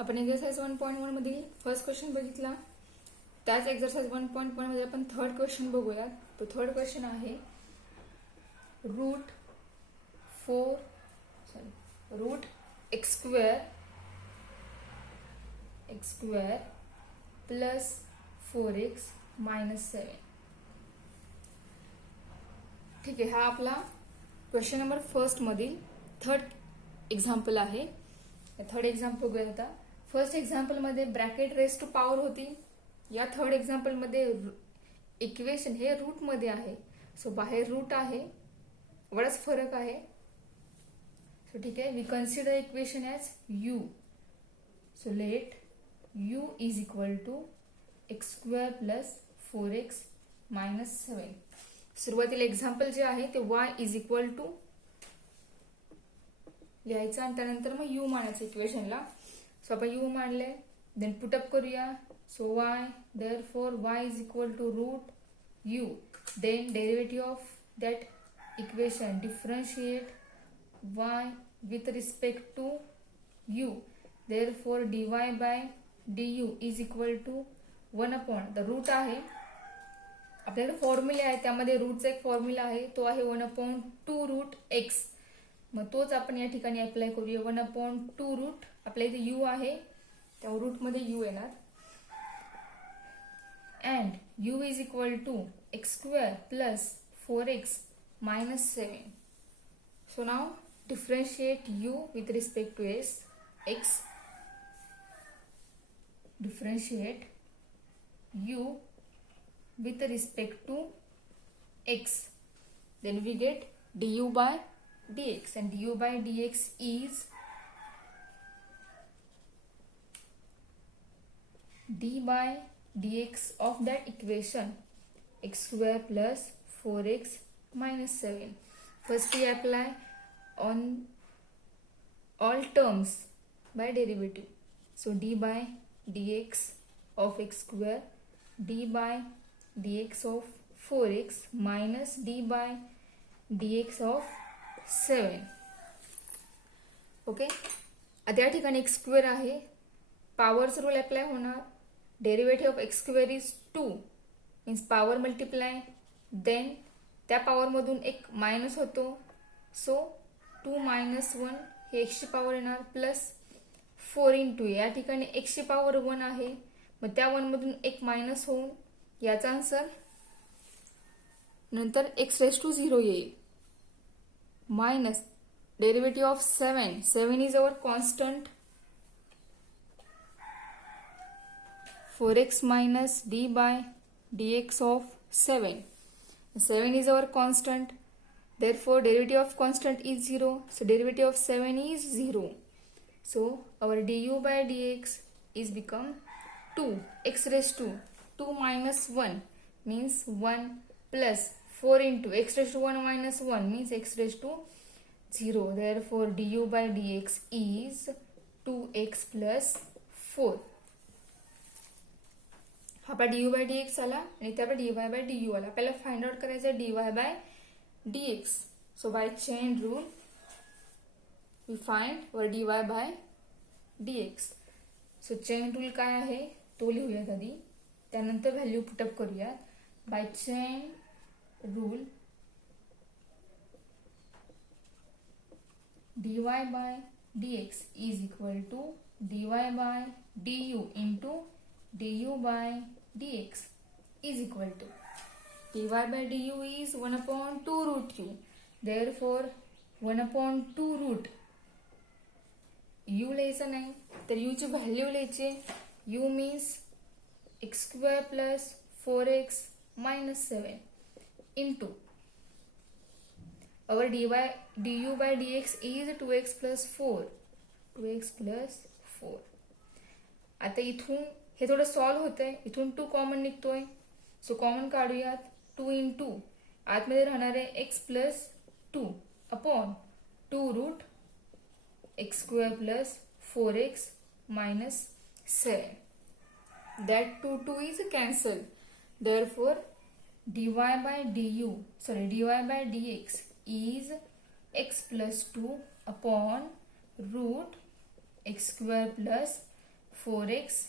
आपण एक्सरसाइज 1.1 मधील first question बघितला. त्याच एक्सरसाइज 1.1 मध्ये आपण थर्ड क्वेश्चन बघूयात. तो थर्ड क्वेश्चन आहे root x square plus 4x minus 7. ठीक आहे, हा आपला क्वेश्चन नंबर फर्स्ट मधील थर्ड एक्झाम्पल आहे. थर्ड एक्झाम्पल बघूया आता. फर्स्ट एक्झाम्पल मध्ये ब्रॅकेट रेस टू पॉवर होती. या थर्ड एक्झाम्पल मध्ये इक्वेशन हे रूट मध्ये आहे. सो बाहेर रूट आहे, एवढाच फरक आहे. सो ठीक आहे, we consider equation as u. So let u is equal to x square plus 4x minus 7. सुरुवातीला एक्झाम्पल जे आहे ते y इज इक्वल टू लिहायचं आणि त्यानंतर मग u मानायचं इक्वेशनला. सो आपण u मानले, देन पुटअप करूया. So y, therefore y is equal to root u. Then derivative of that equation, differentiate y with respect to u. Therefore dy by du is equal to 1 upon the root आहे. आपल्याकडे formula आहे, त्यामध्ये रूटचा एक formula आहे, तो आहे 1 upon 2 root x. मग तोच आपण या ठिकाणी अप्लाय करूया. 1 upon 2 root, आपल्या इथे u आहे त्या रूट मध्ये u येणार. and u is equal to x square plus 4x minus 7. So now differentiate u with respect to x. Differentiate u with respect to x. Then we get du by dx, and du by dx is d by dx of that equation x square plus 4x minus 7. First we apply on all terms by derivative. So d by dx of x square, d by dx of 4x minus d by dx of 7. Okay, आता या ठिकाणी x square आहे, powers rule apply होणार. Derivative of x square is 2, means power multiply, then त्या power मधून एक minus होतो. So 2 minus 1 हे एक्सची पॉवर येणार प्लस 4 into या ठिकाणी एक्सची पॉवर 1 आहे, मग त्या 1 मधून एक मायनस होऊन याचा आन्सर नंतर x raised to 0 येईल. Minus derivative of 7 is our constant. 4x minus d by dx of 7. 7 is our constant. Therefore, derivative of constant is 0. So, derivative of 7 is 0. So, our du by dx is become 2. X raised to 2 minus 1 means 1 plus 4 into x raised to 1 minus 1 means x raised to 0. Therefore, du by dx is 2x plus 4. आपला dy by dx आला आणि त्याला dy by du आला. आपल्याला find out करायचं आहे dy by dx. So by chain rule we find वर dy by dx. So chain rule काय आहे तो लिहूयात आधी, त्यानंतर व्हॅल्यू पुटअप करूयात. By chain rule dy by dx is equal to dy by du into du by dx is equal to dy by du is 1 upon 2 root u. Therefore 1 upon 2 root u लिहायचं नाही तर u ची value लिहायची. u means x square plus 4x minus 7 into our du by dx is 2x plus 4. 2x plus 4. आता इथून हे थोडं solve होतंय, इथून 2 कॉमन निघतोय. सो कॉमन काढूयात. 2 into आतमध्ये राहणार आहे x plus 2 upon 2 root x square plus 4x minus 7. That 2 is cancelled. Therefore dy by dx is x plus 2 upon root x square plus 4x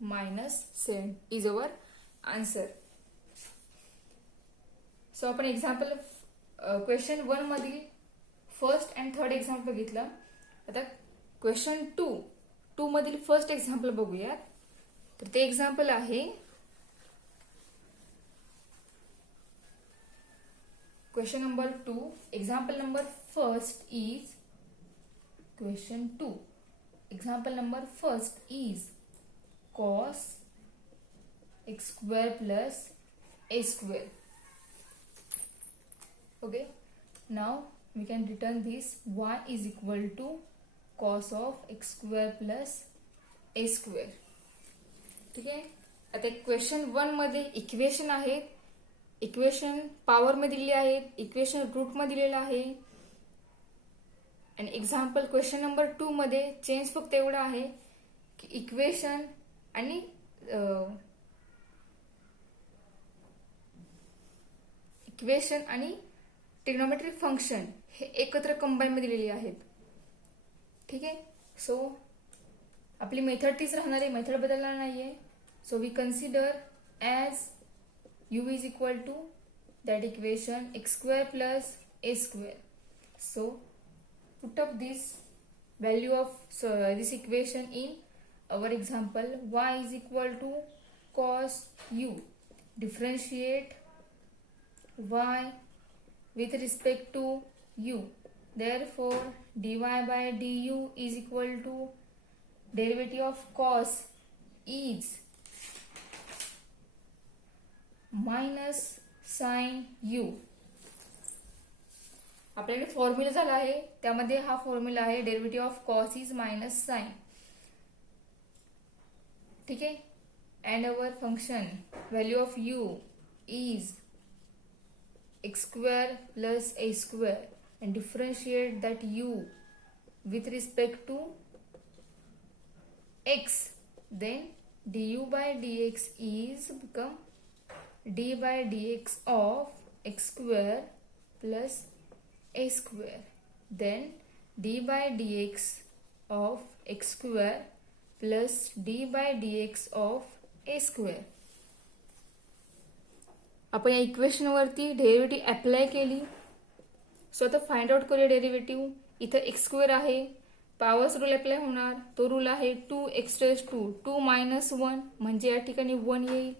minus 7 is our answer. So आपण example question 1 मधील first and third example बघितलं. आता question 2 मधील first example बघूयात. तर ते example आहे question number 2. Example number first is question 2. Example number first is cos x square plus a square. Okay, now we can return this. Y is equal to cos of x square plus a square. ठीक आहे. आता question 1 मध्ये equation आहेत, equation power मध्ये दिलेली आहेत, equation route मध्ये दिलेलं आहे. आणि एक्झाम्पल क्वेश्चन नंबर 2 मध्ये चेंज फक्त एवढं आहे की इक्वेशन आणि ट्रिग्नोमेट्रिक फंक्शन हे एकत्र कंबाईन मध्ये दिलेली आहेत. ठीक आहे. सो आपली मेथड तीच राहणार आहे, मेथड बदलणार नाहीये. So we consider as u is equal to that equation x square plus a square. So put up this value of this equation in our example. Y is equal to cos u. Differentiate y with respect to u. Therefore dy by du is equal to derivative of cos is minus sin u. आपल्याकडे formula झाला आहे, त्यामध्ये हा formula आहे derivative of cos is minus sine. ठीक आहे. And our function value of u is x square plus a square and differentiate that u with respect to x. Then du by dx is become d by dx of x square plus a square. Then d by dx of x square plus d by dx of a square. आपण या equation वरती derivative apply केली. So आता find out करूया derivative. इथं x square आहे, powers rule apply होणार. तो रूल आहे 2x⁻², 2 - 1 म्हणजे या ठिकाणी 1 येईल,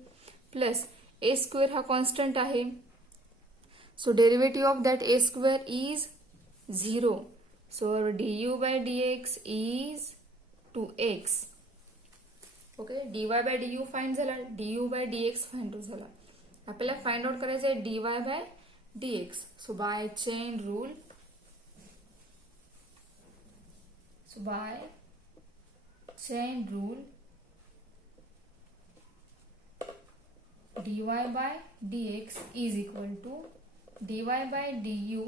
प्लस a स्क्वेअर हा कॉन्स्टंट आहे. So derivative of that a square is 0. So du by dx is 2x. Okay, dy by du find झाला, du by dx फाइंड झाला. आपल्याला फाइंड आउट करायचं आहे dy by dx. So by chain rule, dy by dx is equal to dy by du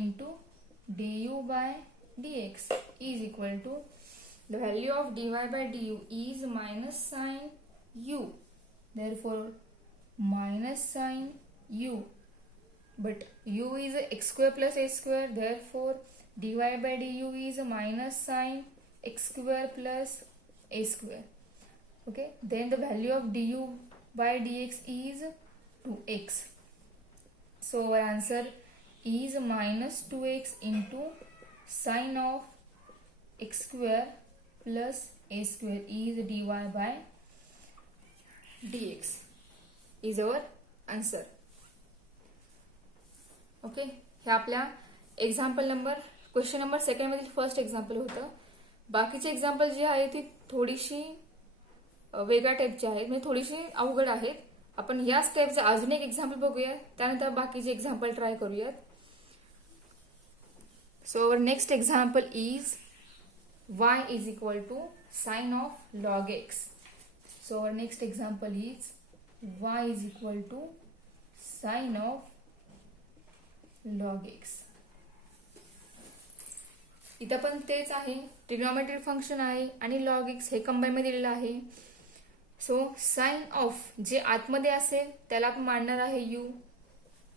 into du by dx is equal to the value of dy by du is minus sin u. Therefore minus sin u, but u is x square plus a square. Therefore dy by du is minus sin x square plus a square. Okay, then the value of du by dx is 2x. So our answer is minus 2x into sine of x square plus a square is dy by dx is our answer. Okay, हे आपल्या example number question number 2 मधील first example होतं. बाकीचे example जे आहे ती थोडीशी वेगळ्या टाईपची आहेत, म्हणजे थोडीशी अवघड आहेत. आपण याच टाईपचं अजून एक एक्झाम्पल बघूया, त्यानंतर बाकीचे एक्झाम्पल ट्राय करूयात. So our next example is y is equal to sine of log x. So our next example is y is equal to sine of log x. इथं पण तेच आहे, ट्रिग्नोमेट्रिक फंक्शन आहे आणि लॉग एक्स हे combine मध्ये दिलेलं आहे. सो साइन ऑफ जे आतमध्ये असेल त्याला आपण मांडणार आहे u.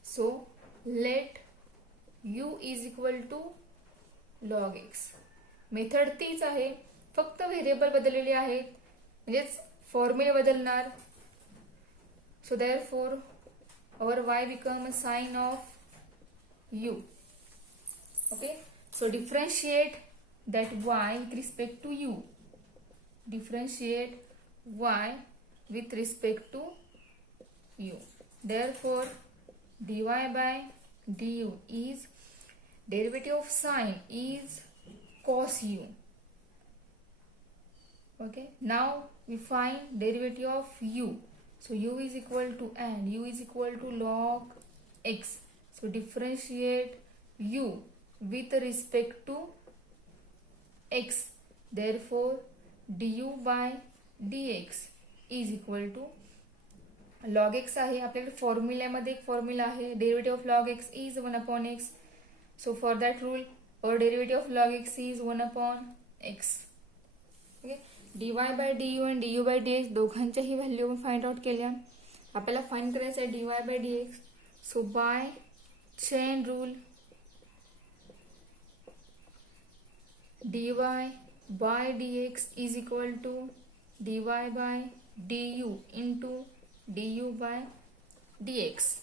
So let u is equal to log x. Method तीच आहे, फक्त व्हेरिएबल बदललेले आहेत, म्हणजेच फॉर्म्युला बदलणार. So therefore our y become a sine of u. Okay, so differentiate that y with respect to u. Differentiate y with respect to u. Therefore dy by du is derivative of sine is cos u. Okay, now we find derivative of u. So u is equal to, and u is equal to log x. So differentiate u with respect to x. Therefore du by dx is equal to log x आहे. आपल्याकडे फॉर्म्युल्यामध्ये एक formula आहे, derivative of log x is 1 upon x. So for that rule our derivative of log x is 1 upon x. Okay, dy by du आणि du by dx दोघांच्याही value find out केल्या. आपल्याला find करायचं आहे dy by dx. So by chain rule dy by dx is equal to dy by du into du by dx.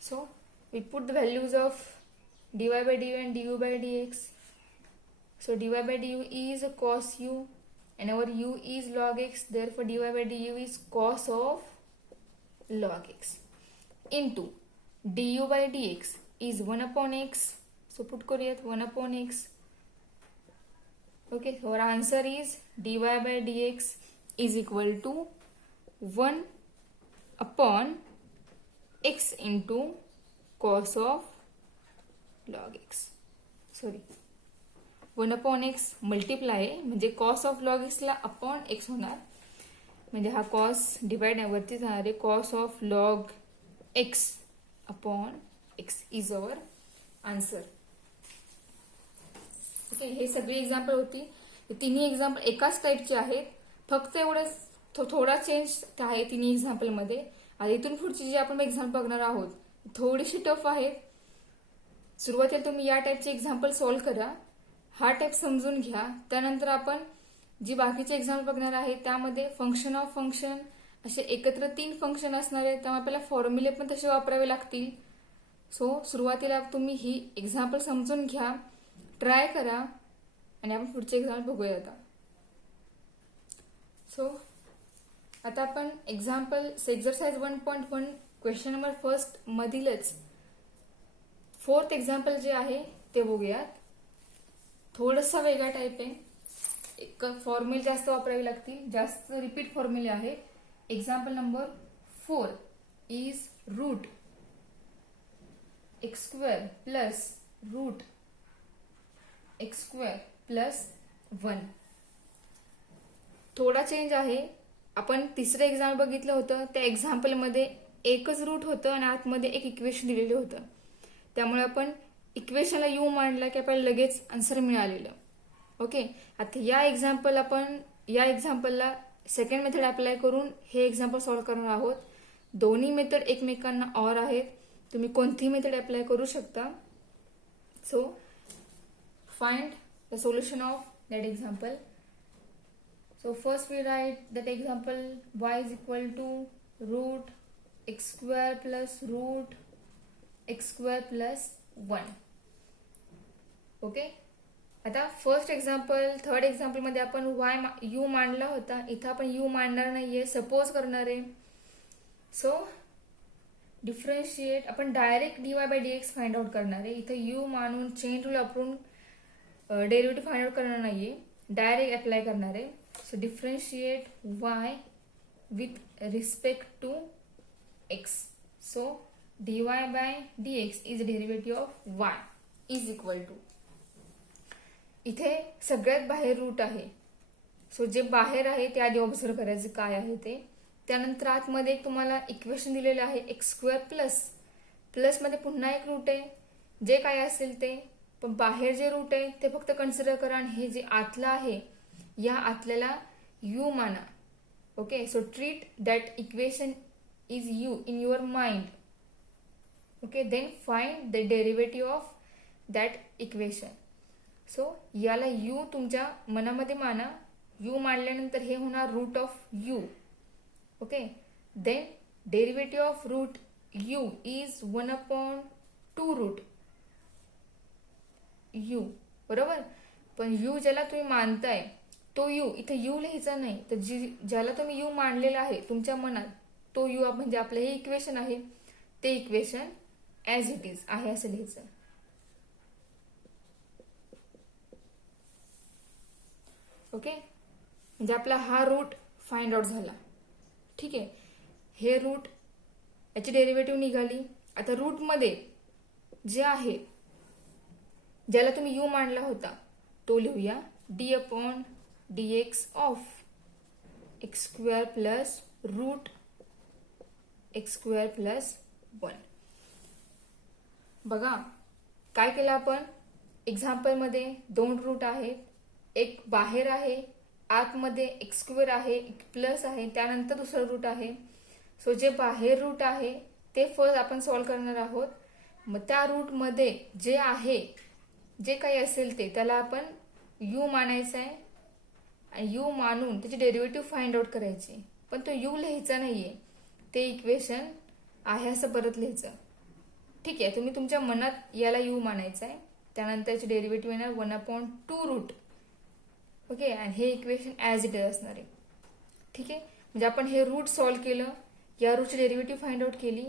So we put the values of dy by du and du by dx. So dy by du is cos u and our u is log x. Therefore dy by du is cos of log x into du by dx is 1 upon x. So put करूयात 1 upon x. Okay, so our answer is dy by dx is equal to 1 upon x into cos of log x. Sorry, 1 upon x multiply म्हणजे cos of log x ला upon x होणार, म्हणजे हा cos divide वरती जाणार आहे. Cos of log x upon x is our answer. Okay, हे सगळी एक्झाम्पल होती. तिन्ही एक्झाम्पल एकाच टाईपचे आहेत, फक्त एवढंच थोडा चेंज आहे तिन्ही एक्झाम्पल मध्ये. आता इथून पुढची जी आपण एक्झाम्पल बघणार आहोत थोडीशी टफ आहेत. सुरुवातीला तुम्ही या टाईपचे एक्झाम्पल सॉल्व्ह करा, हा टाईप समजून घ्या. त्यानंतर आपण जी बाकीचे एक्झाम्पल बघणार आहे त्यामध्ये फंक्शन ऑफ फंक्शन असे एकत्र 3 फंक्शन असणार आहेत, त्यामुळे आपल्याला फॉर्म्युले पण तसे वापरावे लागतील. सो सुरुवातीला तुम्ही ही एक्झाम्पल समजून घ्या, ट्राय करा आणि आपण पुढचे एक्झाम्पल बघूया आता. सो आता आपण example exercise 1.1 question number first मधीलच 4th एक्झाम्पल जे आहे ते बघूयात. थोडासा वेगळा टाईप आहे, एक फॉर्म्युले जास्त वापरावे लागतील, जास्त रिपीट फॉर्म्युले आहे. Example number 4 is root x square plus root x square plus 1. थोडा चेंज आहे. आपण तिसरं एक्झाम्पल बघितलं होतं, त्या एक्झाम्पल मध्ये एकच रूट होतं आणि आतमध्ये एक इक्वेशन दिलेलं होतं, त्यामुळे आपण इक्वेशनला यू मांडला की आपल्याला लगेच आन्सर मिळालेलं. ओके, आता या एक्झाम्पलला सेकंड मेथड अप्लाय करून हे एक्झाम्पल सॉल्व्ह करणार आहोत. दोन्ही मेथड एकमेकांना ऑर आहेत, तुम्ही कोणतीही मेथड अप्लाय करू शकता. So find the solution of that example. So first we write that example y is equal to root x square plus root x square plus 1. Okay, आता फर्स्ट एक्झाम्पल थर्ड एक्झाम्पल मध्ये आपण u मांडला होता, इथं आपण u मांडणार नाहीये, suppose करणार आहे. सो डिफरन्शिएट आपण direct dy by dx find out करणार आहे. इथं u मानून चेन रूल वापरून डेरिव्हेटिव्ह फाइंड आउट करणार नाहीये, डायरेक्ट अप्लाय करणार आहे. So differentiate y with respect to x. So dy by dx is derivative of y is equal to. इथे सगळ्यात बाहेर रूट आहे, सो जे बाहेर आहे ते आधी ऑब्झर्व करायचे काय आहे ते. त्यानंतर आतमध्ये तुम्हाला इक्वेशन दिलेलं आहे एक्स स्क्वेअर प्लस मध्ये पुन्हा एक रूट आहे, जे काय असेल ते. पण बाहेर जे रूट आहे ते फक्त कन्सिडर करा आणि हे जे आतलं आहे या आतल्याला u माना. Okay, so treat that equation is u in your mind. Okay, then find the derivative of that equation. So याला यू तुमच्या मनामध्ये माना. यू मांडल्यानंतर हे होणार root of u. Okay. Then derivative of root u is 1/2 root u. बरोबर. पण you ज्याला तुम्ही मानताय तो यू इथे यू लिहायचा नाही, तर ज्याला तुम्ही यू मांडलेला आहे तुमच्या मनात तो यू म्हणजे आपलं हे इक्वेशन आहे, ते इक्वेशन ॲज इट इज आहे असं लिहायचं. ओके. म्हणजे आपला हा रूट फाइंड आउट झाला. ठीक आहे. हे रूट याची डेरिव्हेटिव्ह निघाली. आता रूटमध्ये जे आहे ज्याला तुम्ही यू मांडला होता तो लिहूया d/dx of x² plus root x² plus 1. बघा काय केलं आपण. एक्झाम्पलमध्ये 2 रूट आहेत, एक बाहेर आहे, आतमध्ये x² आहे, एक प्लस आहे, त्यानंतर दुसरं रूट आहे. सो जे बाहेर रूट आहे ते फर्स्ट आपण सॉल्व्ह करणार आहोत. मग त्या रूटमध्ये जे आहे जे काही असेल ते त्याला आपण यू मानायचं आहे आणि यू मानून त्याची डेरिव्हेटिव्ह फाइंड आउट करायची. पण तो यू लिहायचा नाहीये, ते इक्वेशन आहे असं परत लिहायचं. ठीक आहे. तुम्ही तुमच्या मनात याला यू मानायचं आहे, त्यानंतर याची डेरिव्हेटिव्ह येणार 1/2 रूट. ओके. आणि हे इक्वेशन ॲज इट इज असणार आहे. ठीक आहे. म्हणजे आपण हे रूट सॉल्व्ह केलं, या रूटची डेरिव्हेटिव्ह फाइंड आउट केली.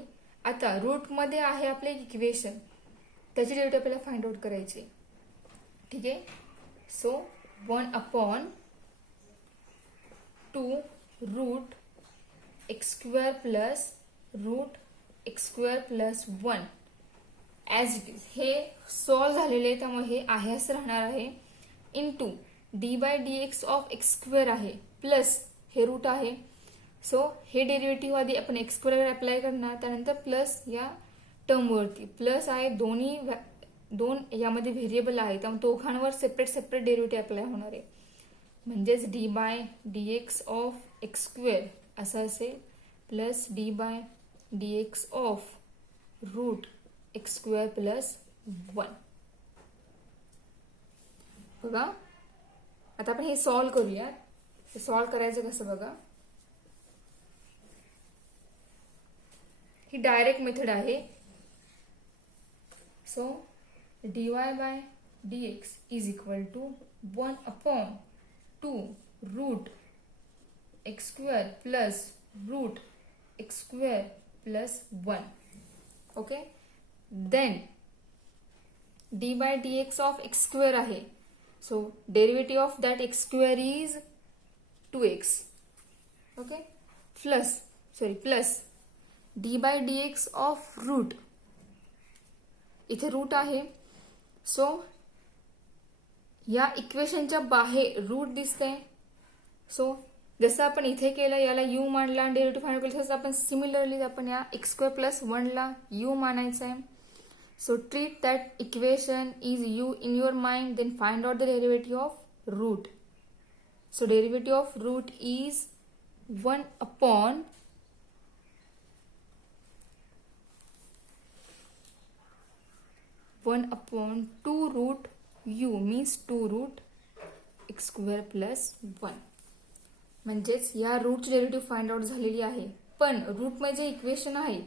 आता रूटमध्ये आहे आपले इक्वेशन, त्याची डेरिव्हेटिव्ह आपल्याला फाइंड आउट करायची. ठीक आहे. So 1/2 root x² plus root x² plus 1 as it is हे सॉल्व्ह झालेले आहे, त्यामुळे हे आहे असं राहणार आहे. इंटू d/dx ऑफ x² आहे प्लस हे रूट आहे. सो हे डेरिव्हेटिव्ह आधी आपण x² अप्लाय करणार, त्यानंतर प्लस या टर्मवरती प्लस आहे. दोन यामध्ये व्हेरिएबल आहे, त्यामुळे दोघांवर सेपरेट डेरिव्हेटिव्ह अप्लाय होणार आहे. म्हणजेच d/dx ऑफ x² असं असेल plus d/dx of route x² plus 1. बघा आता आपण हे सॉल्व्ह करूया. सॉल्व्ह करायचं कसं बघा. ही डायरेक्ट मेथड आहे. So dy/dx is equal to 1/2 root x² plus root x² plus 1. Okay. Then d/dx of x² आहे. So derivative of that x² is 2x. Okay. Plus d/dx of root, इथे root आहे. So या इक्वेशनच्या बाहेर route दिसतंय. So जसं आपण इथे केलं, याला यू मानला आणि डेरिव्हेटिव्ह फाइंड केलं, तसं आपण सिमिलरली आपण या x² प्लस 1 ला यू मानायचं आहे. So treat that equation is u in your mind, then find out the derivative of root. So derivative of root is 1/2 root u means 2 root x² plus 1. म्हणजेच या रूटची derivative find out झालेली आहे, पण रूटमध्ये जे equation आहे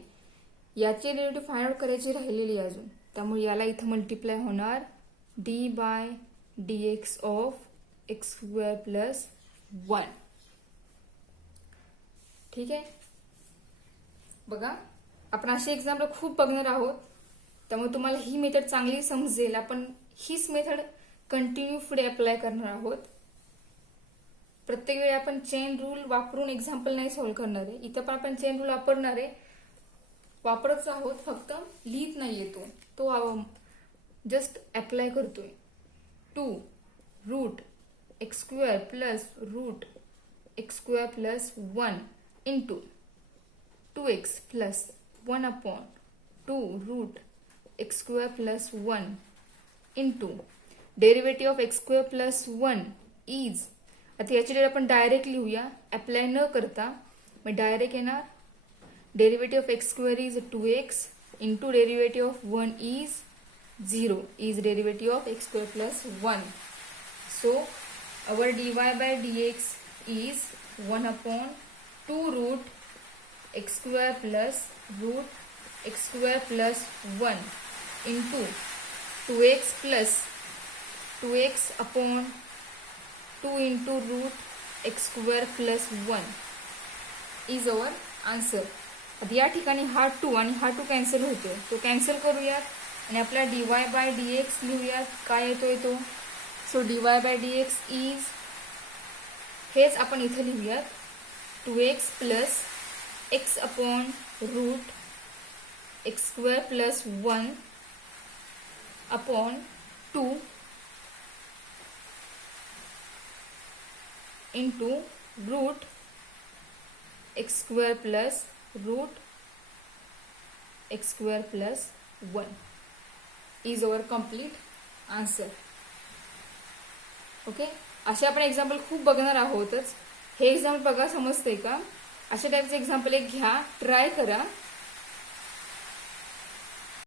याची derivative find out करायची राहिलेली आहे अजून. त्यामुळे याला इथं मल्टिप्लाय होणार d/dx ऑफ x² प्लस 1. ठीक आहे. बघा आपण अशी एक्झाम्पल खूप बघणार आहोत, त्यामुळे तुम्हाला ही मेथड चांगली समजेल. आपण हीच मेथड कंटिन्यू पुढे अप्लाय करणार आहोत. प्रत्येक वेळी आपण चेन रूल वापरून एक्झाम्पल नाही सॉल्व्ह करणार आहे. इथं पण आपण चेन रूल वापरच आहोत, फक्त लिहित नाहीये तो जस्ट अप्लाय करतोय. 2 root x² plus root x² plus 1 into 2x plus 1/2 root x² plus 1 into derivative of x² plus 1 is. आता याची डेट आपण डायरेक्ट लिहूया अप्लाय न करता. मग डायरेक्ट येणार derivative of x² is 2x into derivative of 1 is 0 is derivative of x square plus 1. So our dy by dx is 1 upon 2 root x square plus root x square plus 1 into 2x plus 2x upon 2 into root x square plus 1 is our answer. आता या ठिकाणी हा 2 आणि हा 2 cancel होतो, तो cancel करूयात आणि आपला dy बाय dx लिहूयात. काय येतोय तो? So dy by dx is, हेच आपण इथे लिहूयात, 2x plus x upon root x square plus 1 upon 2 into root x square plus root x square plus 1 is our complete answer. Okay, असे आपण एक्झाम्पल खूप बघणार आहोतच. हे एक्झाम्पल बघा, समजतंय का? अशा टाईपचे एक्झाम्पल एक घ्या, ट्राय करा